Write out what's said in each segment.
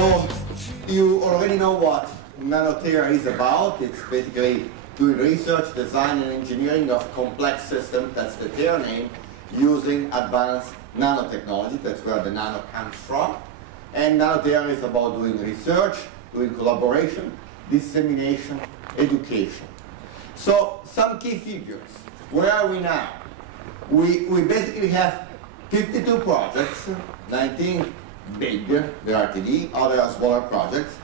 So you already know what Nano-Tera is about. It's basically doing research, design, and engineering of complex systems, that's the Tera name, using advanced nanotechnology. That's where the nano comes from. And Nano-Tera is about doing research, doing collaboration, dissemination, education. So some key figures. Where are we now? We basically have 52 projects, 19 big, the RTD, other are smaller projects.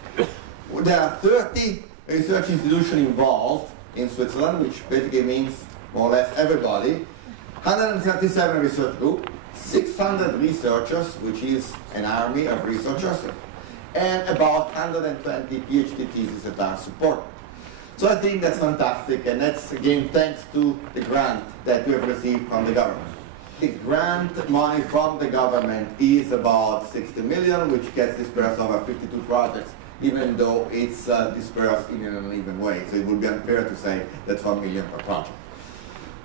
There are 30 research institutions involved in Switzerland, which basically means more or less everybody. 137 research groups, 600 researchers, which is an army of researchers, and about 120 PhD thesis advanced support. So I think that's fantastic, and that's again thanks to the grant that we have received from the government. The grant money from the government is about 60 million, which gets dispersed over 52 projects, even though it's dispersed in an uneven way. So it would be unfair to say that's 1 million per project.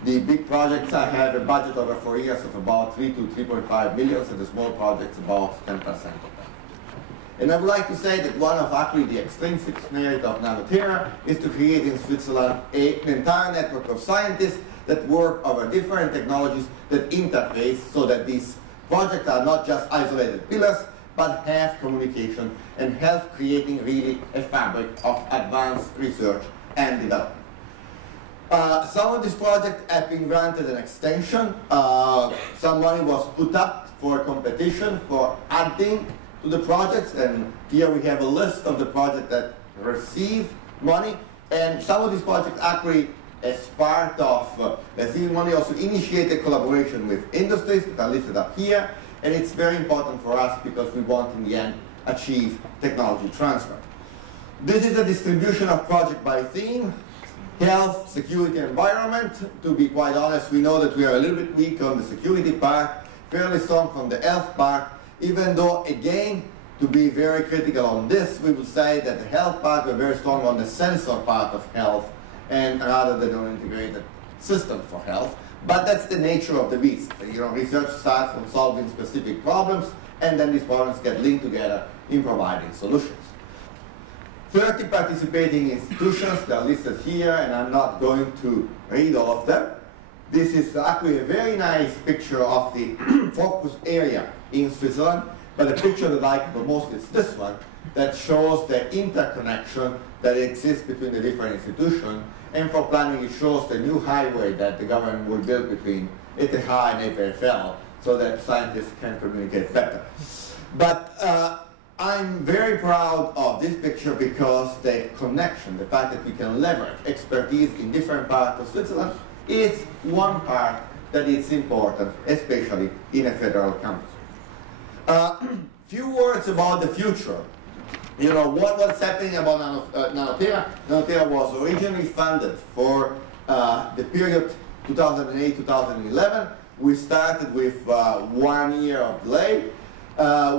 The big projects have a budget over 4 years of about 3 to 3.5 million, and the small projects about 10% of that. And I would like to say that one of actually the extrinsic merit of Nano-Tera is to create in Switzerland an entire network of scientists that work over different technologies that interface so that these projects are not just isolated pillars, but have communication and help creating really a fabric of advanced research and development. Some of these projects have been granted an extension. Some money was put up for competition for adding to the projects, and here we have a list of the projects that receive money, and some of these projects actually, as part of receiving money, also initiated collaboration with industries that are listed up here, and it's very important for us because we want in the end achieve technology transfer. This is a distribution of project by theme: health, security, environment. To be quite honest, we know that we are a little bit weak on the security part, fairly strong from the health part, even though, again, to be very critical on this, we would say that the health part, we're very strong on the sensor part of health, and rather than an integrated system for health. But that's the nature of the beast. You know, research starts from solving specific problems, and then these problems get linked together in providing solutions. 30 participating institutions, they're listed here, and I'm not going to read all of them. This is actually a very nice picture of the focus area in Switzerland, but the picture that I like the most is this one, that shows the interconnection that exists between the different institutions, and for planning it shows the new highway that the government will build between ETH and EPFL so that scientists can communicate better. But I'm very proud of this picture because the connection, the fact that we can leverage expertise in different parts of Switzerland, is one part that is important, especially in a federal campus. Few words about the future. You know, what's happening about Nano-Tera? Nano-Tera was originally funded for the period 2008-2011. We started with 1 year of delay.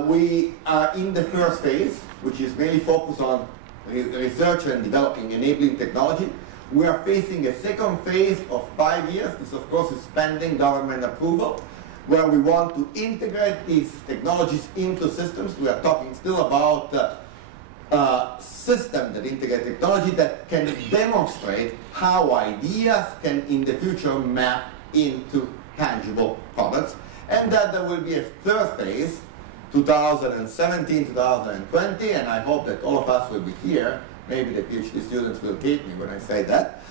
We are in the first phase, which is mainly focused on research and developing enabling technology. We are facing a second phase of 5 years. This, of course, is pending government approval, where we want to integrate these technologies into systems. We are talking still about systems that integrate technology that can demonstrate how ideas can, in the future, map into tangible products. And that there will be a third phase, 2017, 2020, and I hope that all of us will be here. Maybe the PhD students will hate me when I say that,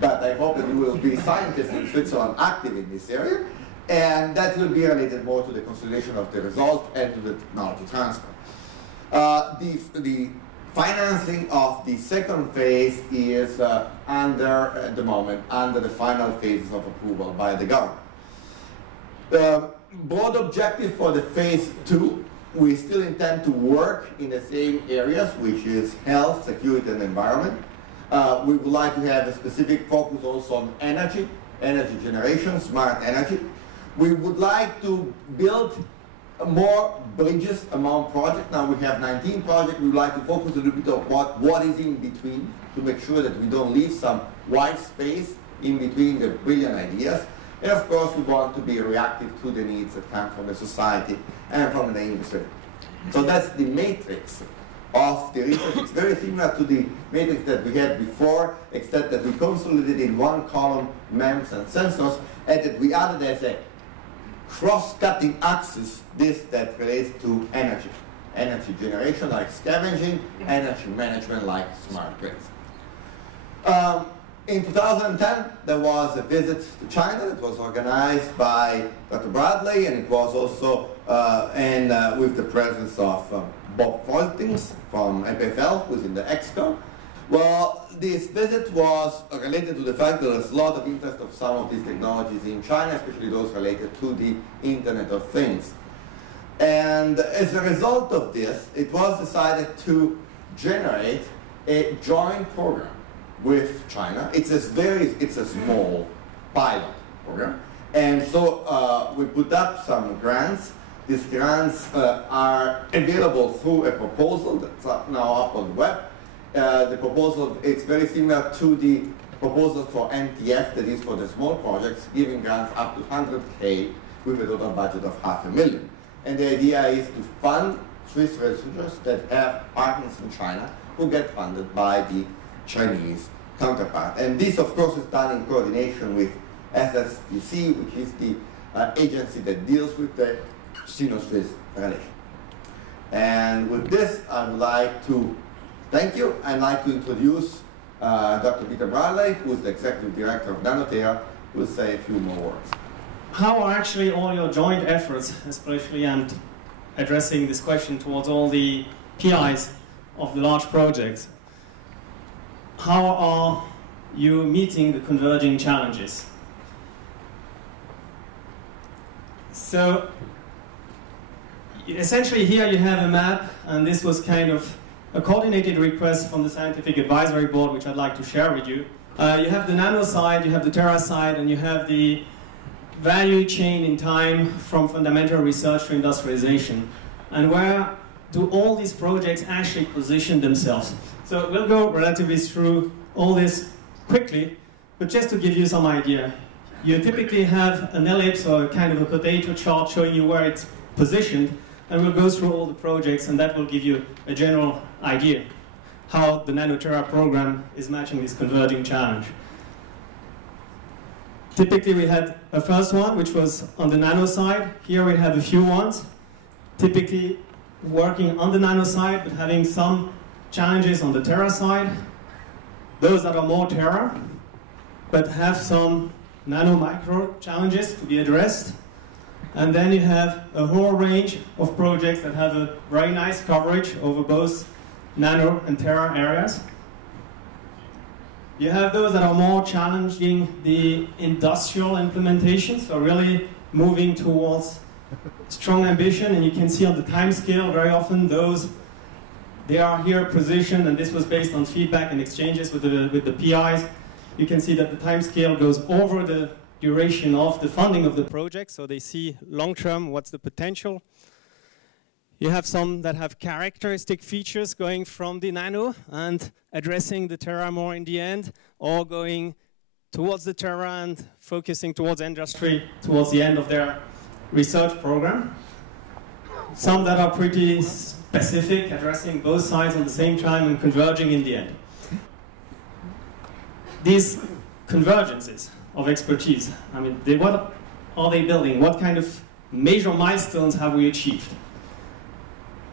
but I hope that we will be scientists in Switzerland active in this area, and that will be related more to the consolidation of the result and to the technology transfer. The financing of the second phase is at the moment, under the final phases of approval by the government. The broad objective for the phase 2, we still intend to work in the same areas, which is health, security, and environment. We would like to have a specific focus also on energy generation, smart energy. We would like to build more bridges among projects. Now we have 19 projects. We would like to focus a little bit on what is in between to make sure that we don't leave some white space in between the brilliant ideas. And of course, we want to be reactive to the needs that come from the society and from the industry. So that's the matrix of the research. It's very similar to the matrix that we had before, except that we consolidated in one column MEMS and sensors, and that we added as a cross-cutting axis this that relates to energy. Energy generation like scavenging, energy management like smart grids. In 2010, there was a visit to China that was organized by Dr. Bradley, and it was also with the presence of Bob Foltings from EPFL, who's in the EXCO. Well, this visit was related to the fact that there's a lot of interest of some of these technologies in China, especially those related to the Internet of Things. And as a result of this, it was decided to generate a joint program with China. It's a small pilot program. And so we put up some grants. These grants are available through a proposal that's now up on the web. The proposal, it's very similar to the proposal for NTF, that is for the small projects, giving grants up to 100K with a total budget of $500,000. And the idea is to fund Swiss researchers that have partners in China who get funded by the Chinese counterpart. And this, of course, is done in coordination with SSTC, which is the agency that deals with the Sino-Swiss relation. And with this, I would like to thank you. I'd like to introduce Dr. Peter Bradley, who is the Executive Director of Nano-Tera, who will say a few more words. How are actually all your joint efforts, especially and addressing this question towards all the PIs of the large projects, how are you meeting the converging challenges? So, essentially here you have a map, and this was kind of a coordinated request from the Scientific Advisory Board, which I'd like to share with you. You have the nano side, you have the tera side, and you have the value chain in time from fundamental research to industrialization. And where do all these projects actually position themselves? So we'll go relatively through all this quickly, but just to give you some idea. You typically have an ellipse or kind of a potato chart showing you where it's positioned, and we'll go through all the projects, and that will give you a general idea how the Nano-Tera program is matching this converging challenge. Typically we had a first one, which was on the nano side. Here we have a few ones, typically working on the nano side, but having some challenges on the tera side. Those that are more tera, but have some nano-micro challenges to be addressed. And then you have a whole range of projects that have a very nice coverage over both nano and tera areas. You have those that are more challenging the industrial implementation, so really moving towards strong ambition, and you can see on the time scale very often those, they are here positioned, and this was based on feedback and exchanges with the PIs. You can see that the time scale goes over the duration of the funding of the project, so they see long-term what's the potential. You have some that have characteristic features going from the nano and addressing the tera more in the end, or going towards the tera and focusing towards industry towards the end of their research program. Some that are pretty specific, addressing both sides at the same time and converging in the end. These convergences of expertise, I mean, what are they building? What kind of major milestones have we achieved?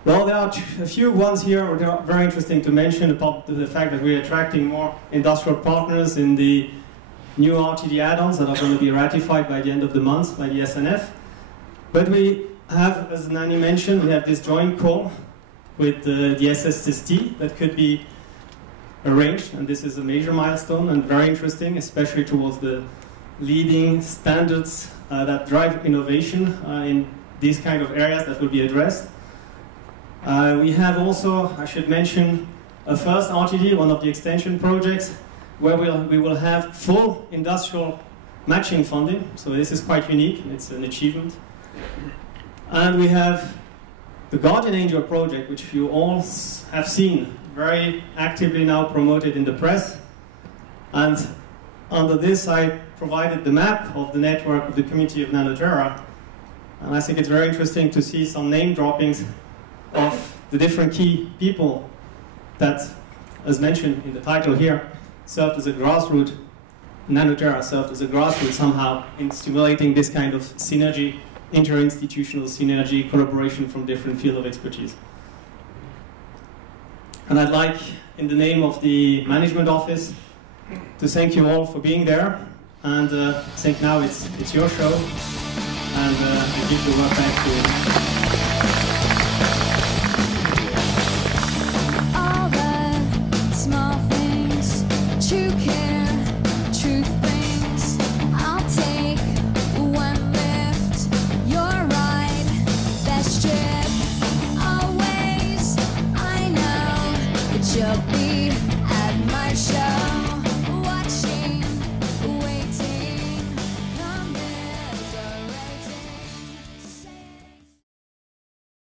Well, there are a few ones here that are very interesting to mention about the fact that we're attracting more industrial partners in the new RTD add-ons that are going to be ratified by the end of the month by the SNF. But we have, as Nani mentioned, we have this joint call with the SSST that could be arranged, and this is a major milestone and very interesting, especially towards the leading standards that drive innovation in these kind of areas that will be addressed. We have also, I should mention, a first RTD, one of the extension projects, where we will have full industrial matching funding. So this is quite unique, it's an achievement. And we have the Guardian Angel project, which you all have seen very actively now promoted in the press. And under this, I provided the map of the network of the community of Nano-Tera. And I think it's very interesting to see some name droppings of the different key people that, as mentioned in the title here, served as a grassroots, Nano-Tera served as a grassroots somehow in stimulating this kind of synergy, interinstitutional synergy, collaboration from different fields of expertise. And I'd like, in the name of the management office, to thank you all for being there. And I think now it's your show. And I give the word back to you. All the small things, true care, truth brings. I'll take one lift, you're right, that strip. Always, I know that you'll be